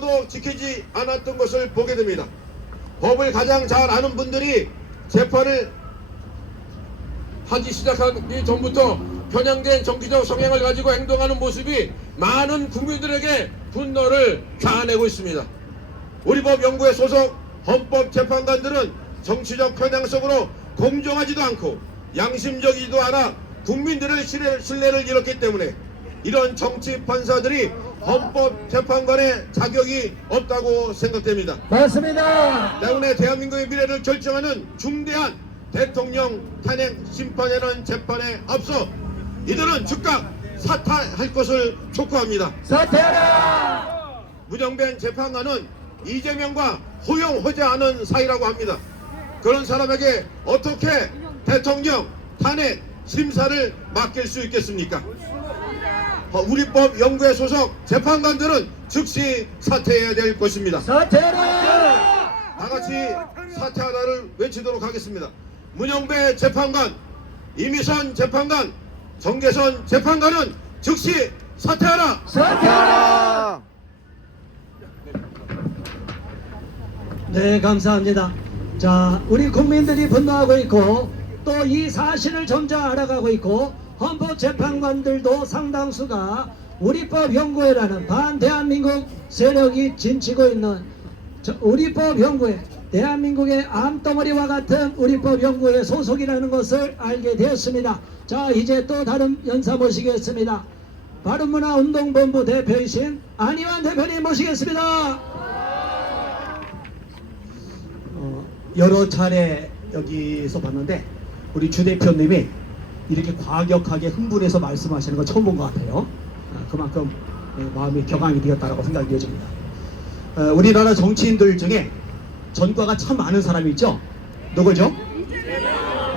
도 지키지 않았던 것을 보게 됩니다. 법을 가장 잘 아는 분들이 재판을 하기 시작하기 전부터 편향된 정치적 성향을 가지고 행동하는 모습이 많은 국민들에게 분노를 자아내고 있습니다. 우리 법 연구회 소속 헌법재판관들은 정치적 편향성으로 공정하지도 않고 양심적이지도 않아 국민들의 신뢰를 잃었기 때문에 이런 정치 판사들이 헌법재판관의 자격이 없다고 생각됩니다. 맞습니다. 때문에 대한민국의 미래를 결정하는 중대한 대통령 탄핵 심판이라는 재판에 앞서 이들은 즉각 사퇴할 것을 촉구합니다. 사퇴하라! 문영배 재판관은 이재명과 호용호재하는 사이라고 합니다. 그런 사람에게 어떻게 대통령 탄핵 심사를 맡길 수 있겠습니까? 우리법 연구회 소속 재판관들은 즉시 사퇴해야 될 것입니다. 사퇴하라! 다같이 사퇴하라를 외치도록 하겠습니다. 문영배 재판관, 이미선 재판관, 정계선 재판관은 즉시 사퇴하라! 사퇴하라! 네, 감사합니다. 자, 우리 국민들이 분노하고 있고 또 이 사실을 점차 알아가고 있고 헌법재판관들도 상당수가 우리법 연구회라는 반대한민국 세력이 진치고 있는 우리법 연구회, 대한민국의 암덩어리와 같은 우리법 연구회 소속이라는 것을 알게 되었습니다. 자, 이제 또 다른 연사 모시겠습니다. 바른문화운동본부 대표이신 안희환 대표님 모시겠습니다. 여러 차례 여기서 봤는데 우리 주 대표님이 이렇게 과격하게 흥분해서 말씀하시는 거 처음 본 것 같아요. 그만큼 마음이 격앙이 되었다고 생각이 되어집니다. 우리나라 정치인들 중에 전과가 참 많은 사람이 있죠. 누구죠?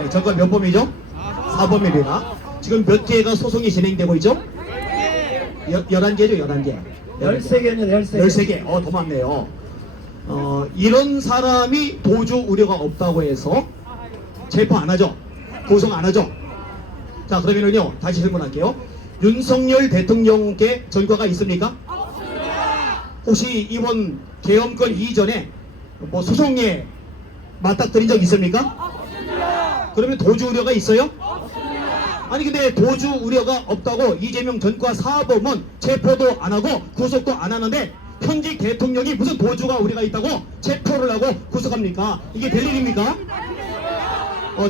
전과 몇 범이죠? 4범입니다. 지금 몇 개가 소송이 진행되고 있죠? 11개죠, 11개. 13개는 13개. 더 많네요. 이런 사람이 도주 우려가 없다고 해서 체포 안 하죠? 고소 안 하죠? 자, 그러면은요, 다시 질문할게요. 윤석열 대통령께 전과가 있습니까? 없습니다. 혹시 이번 계엄권 이전에 뭐 소송에 맞닥뜨린 적 있습니까? 없습니다. 그러면 도주 우려가 있어요? 없습니다. 아니 근데 도주 우려가 없다고 이재명 전과 사범은 체포도 안 하고 구속도 안 하는데 현직 대통령이 무슨 도주가 우려가 있다고 체포를 하고 구속합니까? 이게 될 일입니까?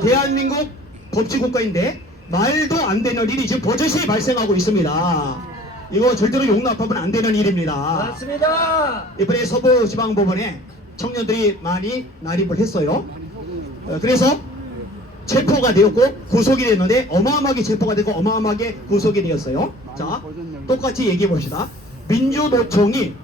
대한민국 법치국가인데 말도 안 되는 일이 지금 버젓이 발생하고 있습니다. 이거 절대로 용납하면 안 되는 일입니다. 맞습니다. 이번에 서부지방법원에 청년들이 많이 난입을 했어요. 그래서 체포가 되었고 구속이 됐는데 어마어마하게 체포가 되고 어마어마하게 구속이 되었어요. 자, 똑같이 얘기해 봅시다. 민주노총이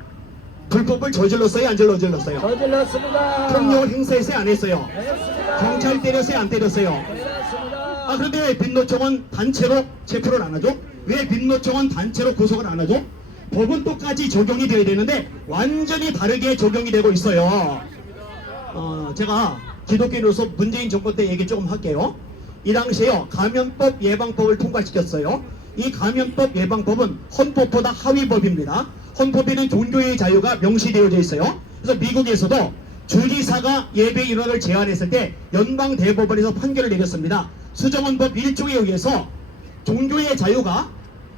불법을 저질렀어요, 안 저질렀어요? 저질렀습니다. 폭력을 행사했어요, 안 했어요? 했습니다. 경찰 때렸어요, 안 때렸어요? 했습니다. 그런데 왜 민노총은 단체로 체포를 안 하죠? 왜 민노총은 단체로 구속을 안 하죠? 법은 똑같이 적용이 돼야 되는데 완전히 다르게 적용이 되고 있어요. 제가 기독교인으로서 문재인 정권 때 얘기 조금 할게요. 이 당시에요, 감염법 예방법을 통과시켰어요. 이 감염법 예방법은 헌법보다 하위법입니다. 헌법에는 종교의 자유가 명시되어져 있어요. 그래서 미국에서도 주지사가 예배 인원을 제한했을 때 연방 대법원에서 판결을 내렸습니다. 수정헌법 1조에 의해서 종교의 자유가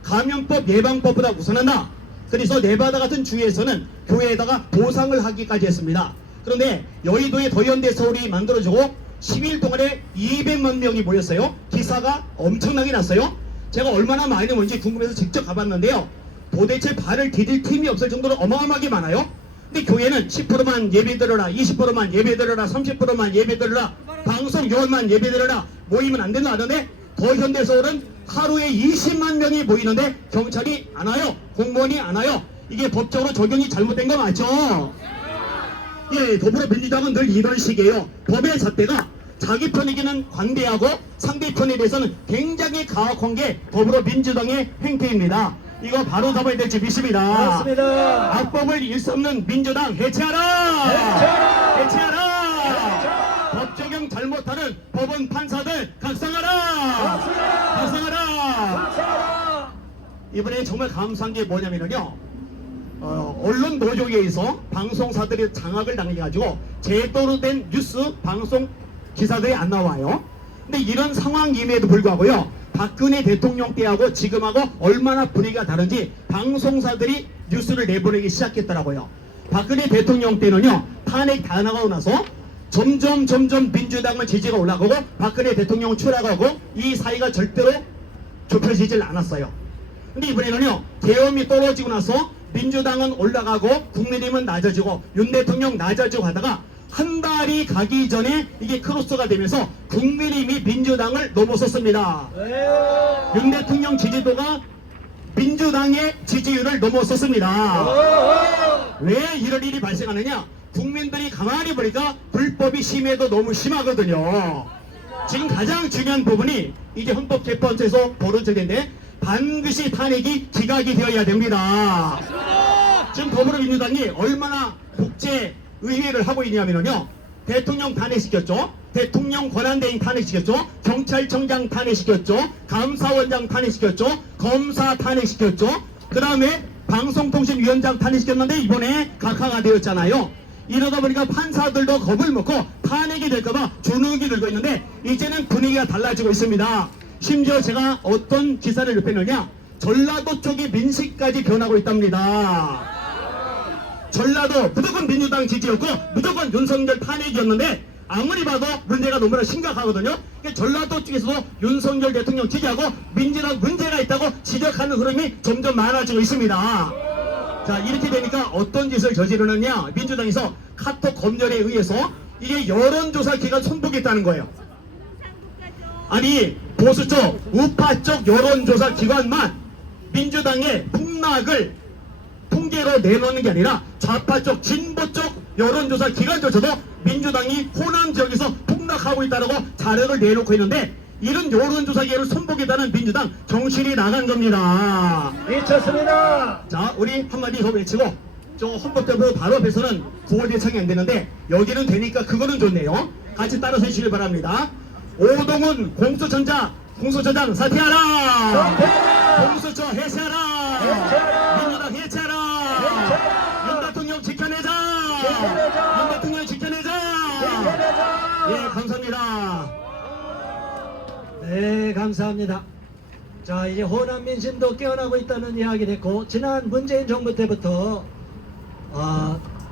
감염법 예방법보다 우선한다. 그래서 네바다 같은 주에서는 교회에다가 보상을 하기까지 했습니다. 그런데 여의도의 더현대 서울이 만들어지고 10일 동안에 200만 명이 모였어요. 기사가 엄청나게 났어요. 제가 얼마나 많이 모인지 궁금해서 직접 가봤는데요. 도대체 발을 디딜 틈이 없을 정도로 어마어마하게 많아요. 근데 교회는 10%만 예배드려라, 20%만 예배드려라, 30%만 예배드려라, 방송 요원만 예배드려라, 모이면 안 된다 하던데 더현대 서울은 하루에 20만 명이 모이는데 경찰이 안 와요. 공무원이 안 와요. 이게 법적으로 적용이 잘못된 거 맞죠? 예, 더불어민주당은 늘 이런 식이에요. 법의 잣대가 자기 편에게는 관대하고 상대편에 대해서는 굉장히 가혹한 게 더불어민주당의 행태입니다. 이거 바로 잡아야 될지 믿습니다. 맞습니다. 악법을 일 수 없는 민주당 해체하라! 해체하라! 해체하라! 법 적용 잘못하는 법원 판사들 각성하라! 각성하라! 감사합니다. 이번에 정말 감사한 게 뭐냐면요, 언론 노조에 의해서 방송사들이 장악을 당해가지고 제대로 된 뉴스 방송 기사들이 안 나와요. 근데 이런 상황임에도 불구하고요, 박근혜 대통령 때하고 지금하고 얼마나 분위기가 다른지 방송사들이 뉴스를 내보내기 시작했더라고요. 박근혜 대통령 때는요, 탄핵 다 나가고 나서 점점 민주당의 지지가 올라가고 박근혜 대통령 추락하고 이 사이가 절대로 좁혀지질 않았어요. 근데 이번에는요, 계엄이 떨어지고 나서 민주당은 올라가고 국민의힘은 낮아지고 윤 대통령 낮아지고 하다가 한 달이 가기 전에 이게 크로스가 되면서 국민의힘이 민주당을 넘어섰습니다. 윤 대통령 지지도가 민주당의 지지율을 넘어섰습니다. 왜 이런 일이 발생하느냐? 국민들이 가만히 보니까 불법이 심해도 너무 심하거든요. 지금 가장 중요한 부분이 이제 헌법재판소에서 벌어질 텐데 반드시 탄핵이 기각이 되어야 됩니다. 지금 더불어민주당이 얼마나 국제의회를 하고 있냐면요, 대통령 탄핵시켰죠, 대통령 권한대행 탄핵시켰죠, 경찰청장 탄핵시켰죠, 감사원장 탄핵시켰죠, 검사 탄핵시켰죠, 그 다음에 방송통신위원장 탄핵시켰는데 이번에 각하가 되었잖아요. 이러다 보니까 판사들도 겁을 먹고 탄핵이 될까봐 주눅이 들고 있는데 이제는 분위기가 달라지고 있습니다. 심지어 제가 어떤 기사를 접했느냐, 전라도 쪽이 민식까지 변하고 있답니다. 전라도 무조건 민주당 지지였고 무조건 윤석열 탄핵이었는데 아무리 봐도 문제가 너무나 심각하거든요. 전라도 쪽에서도 윤석열 대통령 지지하고 민주당 문제가 있다고 지적하는 흐름이 점점 많아지고 있습니다. 자, 이렇게 되니까 어떤 짓을 저지르느냐, 민주당에서 카톡 검열에 의해서 이게 여론조사 기관 손보겠다는 거예요. 아니, 보수 쪽, 우파 쪽 여론조사 기관만 민주당의 폭락을 통계로 내놓는 게 아니라 좌파 쪽, 진보 쪽 여론조사 기관조차도 민주당이 호남 지역에서 폭락하고 있다고 자료를 내놓고 있는데 이런 여론조사 기관을 손보겠다는 민주당 정신이 나간 겁니다. 미쳤습니다. 자, 우리 한마디 더 외치고, 저 헌법대로 바로 앞에서는 구호 대창이 안 되는데 여기는 되니까 그거는 좋네요. 같이 따라서 해주시길 바랍니다. 오동훈 공수처장 사퇴하라! 공수처 해체하라! 민주당 해체하라! 윤 대통령 지켜내자! 윤 대통령 지켜내자! 예, 감사합니다. 네, 감사합니다. 자, 이제 호남 민심도 깨어나고 있다는 이야기를 했고, 지난 문재인 정부 때부터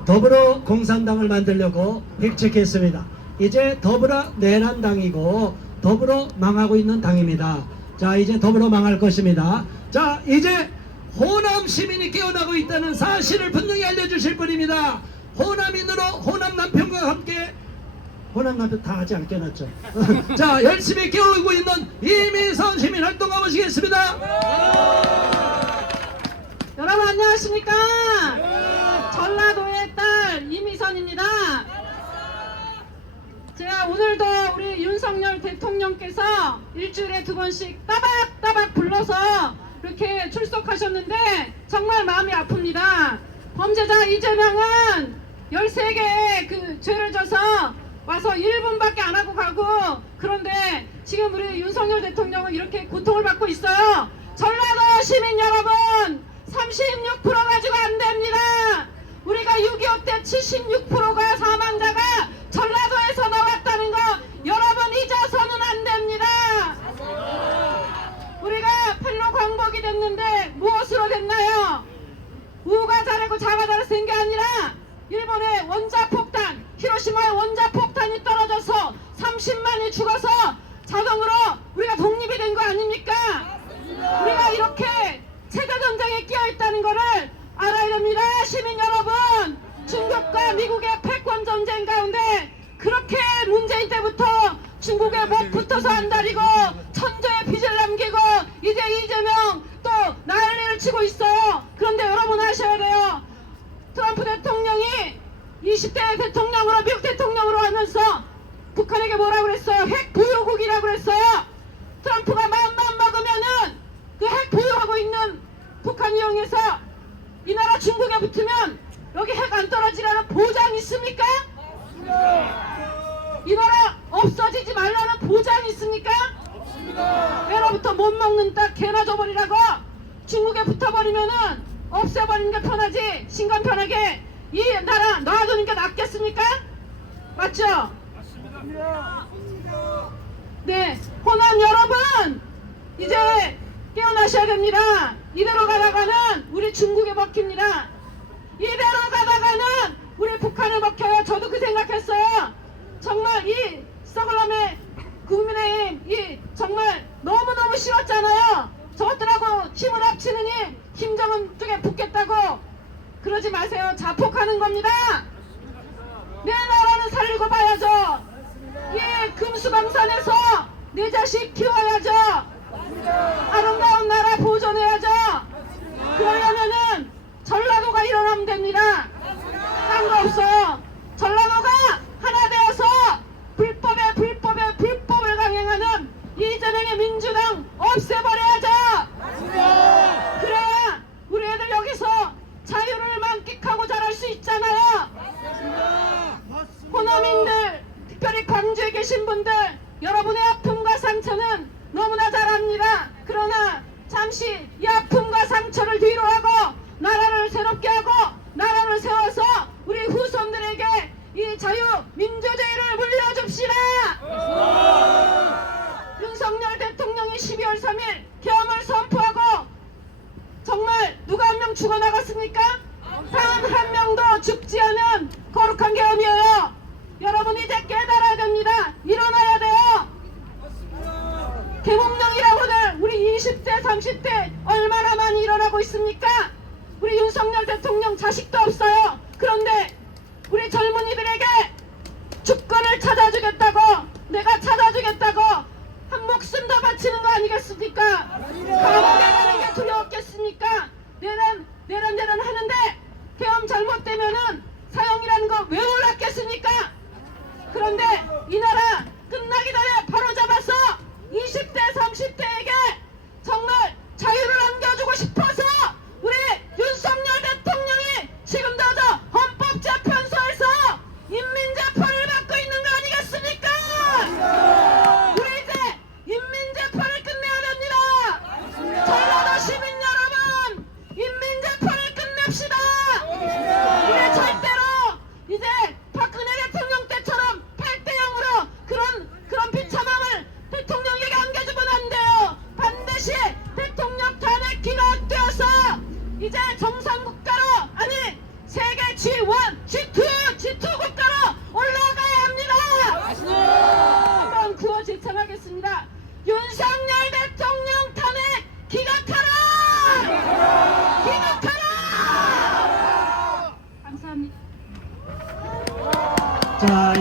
더불어 공산당을 만들려고 백책했습니다. 이제 더불어 내란당이고 더불어 망하고 있는 당입니다. 자, 이제 더불어 망할 것입니다. 자, 이제 호남 시민이 깨어나고 있다는 사실을 분명히 알려주실 분입니다. 호남인으로 호남 남편과 함께, 호남 남편 다 아직 안 깨어났죠. 자, 열심히 깨우고 있는 이미선 시민 활동가 모시겠습니다. 여러분 안녕하십니까? 전라도의 딸 이미선입니다. 제가 오늘도 우리 윤석열 대통령께서 일주일에 2번씩 따박따박 불러서 이렇게 출석하셨는데 정말 마음이 아픕니다. 범죄자 이재명은 13개의 그 죄를 져서 와서 1분밖에 안 하고 가고, 그런데 지금 우리 윤석열 대통령은 이렇게 고통을 받고 있어요. 전라도 시민 여러분, 36% 가지고 안 됩니다. 우리가 6.25 때 76%가 사망자가 전라도에서 나왔다는 거 여러분 잊어서는 안 됩니다. 우리가 팔로 광복이 됐는데 무엇으로 됐나요? 우가 잘하고 자가 잘해서 된 게 아니라 일본의 원자폭탄, 히로시마의 원자폭탄이 떨어져서 30만이 죽어서 자동으로 우리가 독립이 된 거 아닙니까? 우리가 이렇게 세계전쟁에 끼어있다는 거를 알아야 됩니다. 시민 여러분, 중국과 미국의 패권전쟁 가운데 그렇게 문재인 때부터 중국에 못 붙어서 안달이고 천조의 빚을 남기고 이제 이재명 또 난리를 치고 있어요. 그런데 여러분 아셔야 돼요. 트럼프 대통령이 20대 대통령으로 미국 대통령으로 하면서 북한에게 뭐라고 그랬어요? 핵 보유국이라고 그랬어요. 트럼프가 마음만 먹으면은 그 핵 보유하고 있는 북한 이용해서 이 나라 중국에 붙으면 여기 핵 안 떨어지라는 보장 있습니까? 이 나라 없어지지 말라는 보장 있습니까? 애로부터 못 먹는 딱 개나 줘버리라고 중국에 붙어버리면은 없애버리는 게 편하지 신간 편하게 이 나라 놔두는 게 낫겠습니까? 맞죠? 네, 호남 여러분 이제 깨어나셔야 됩니다. 이대로 가다가는 우리 중국에 먹힙니다. 이대로 가다가는 우리 북한에 먹혀요. 저도 그 생각했어요. 정말 이 썩을놈의 국민의힘 이 정말 너무너무 싫었잖아요. 저것들하고 힘을 합치느니 김정은 쪽에 붙겠다고 그러지 마세요. 자폭하는 겁니다. 내 나라는 살리고 봐야죠. 이 금수강산에서 내 자식 키워야죠. 아름다운 나라 보존해야죠. 그러려면은 전라도가 일어나면 됩니다. 딴 거 없어요. 전라도가 하나 되어서 불법을 강행하는 이재명의 민주당 없애버려야죠. 그래야 우리 애들 여기서 자유를 만끽하고 자랄 수 있잖아요. 호남인들 특별히 광주에 계신 분들 여러분의 아픔과 상처는 너무나 잘 압니다. 그러나 잠시 이 아픔과 상처를 뒤로하고 나라를 새롭게 하고 나라를 세워서 우리 후손들에게 이 자유 민주주의를 물려줍시다. 윤석열 대통령이 12월 3일 계엄을 선포하고 정말 누가 한 명 죽어나갔습니까? 단 한 명도 죽지 않은 거룩한 계엄이에요. 여러분 이제 깨달아야 됩니다. 일어나야 돼요. 계몽령이라고들 우리 20대 30대 얼마나 많이 일어나고 있습니까? 우리 윤석열 대통령 자식도 없어요. 그런데 우리 젊은이들에게 주권을 찾아주겠다고 내가 찾아주겠다고 한 목숨 더 바치는 거 아니겠습니까? 감옥에 가는 게 두려웠겠습니까? 내란 하는데 계엄 잘못되면은 사형이라는 거 왜 몰랐겠습니까? 그런데 이 나라 끝나기 전에 바로 잡아서 20대 30대에게 정말 자유를 안겨주고 싶어서 우리 윤석열 대통령이 지금도 저 헌법재판소에서 인민재판을 받고 있는 거 아니겠습니까? 우리 이제 인민재판을 끝내야 됩니다. 전라도 시민 여러분 인민재판을 끝냅시다. 우리 절대로 이제 박근혜 대통령 때처럼 8대0으로 그런 비참함을 대통령에게 안겨주면 안 돼요. 반드시 대통령 탄핵 기각되어서 이제 정상국가로 아니 세계 G1, G2 국가로 올라가야 합니다. 한번 구호 제청하겠습니다. 윤석열 대통령 탄핵 기각하라! 기각하라! 감사합니다. 자.